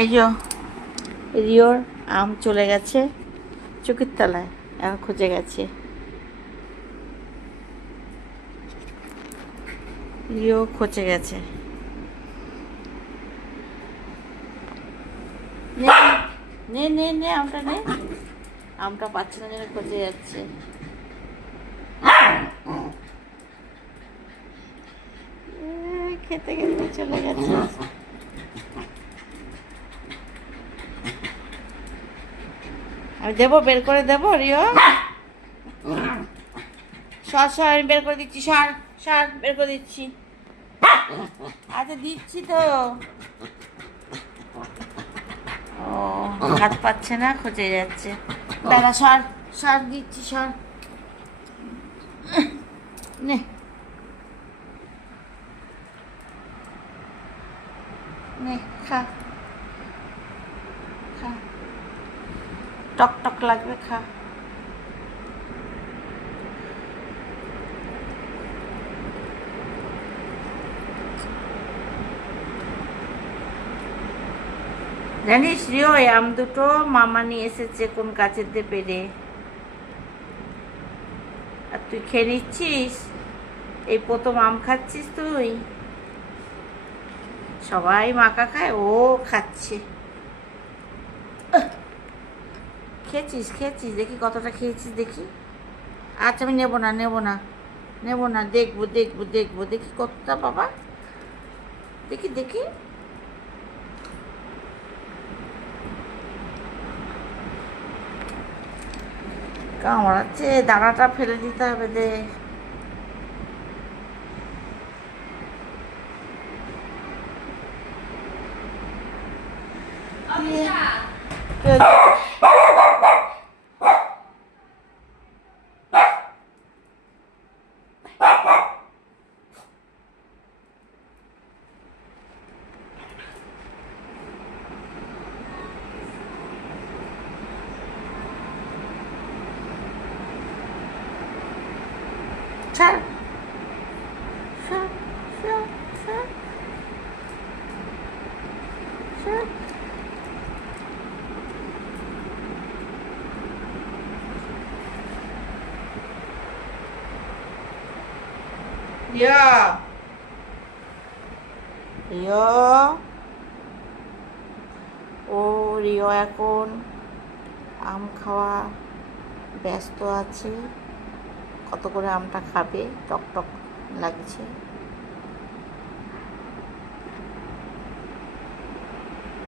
এই যে রিওর আম চলে গেছে চোখের তলায়, এখন খুঁজে গেছে। রিও খুঁজে গেছে। নে নে নে নে আমটা নে, আমটা পাচ্ছে না যেন খুঁজে যাচ্ছে। খেতে খেতে চলে গেছে। আমি দেবো, বের করে দেবো রিও। সর সর, আমি বের করে দিচ্ছি, সর সর, বের করে দিচ্ছি। আচ্ছা দিচ্ছি তো। ও হাত পাচ্ছে না, খুঁজে যাচ্ছে। দাদা সর সর, দিচ্ছি সর। নে নে খা খা, টক টক লাগবে, খা। জানিস রিও, এই আম দুটো মামা নিয়ে এসেছে কোন গাছের দিয়ে পেরে, আর তুই খেয়ে নিচ্ছিস। এই প্রথম আম খাচ্ছিস তুই। সবাই মাকা খায়, ও খাচ্ছে। খেয়েছিস খেয়েছিস, দেখি কতটা খেয়েছিস দেখি। আচ্ছা আমি নেবো না নেবো না নেবো না, দেখবো দেখবো দেখবো, দেখি কতটা বাবা, দেখি দেখি। কামড়াচ্ছে, দানাটা ফেলে দিতে হবে দে। ছাড় ছাড় ছাড় ছাড় ছাড়। রিয়া রিয়া, ও রিও এখন আম খাওয়া ব্যস্ত আছে। কত করে আমটা খাবে, টক টক লাগছে।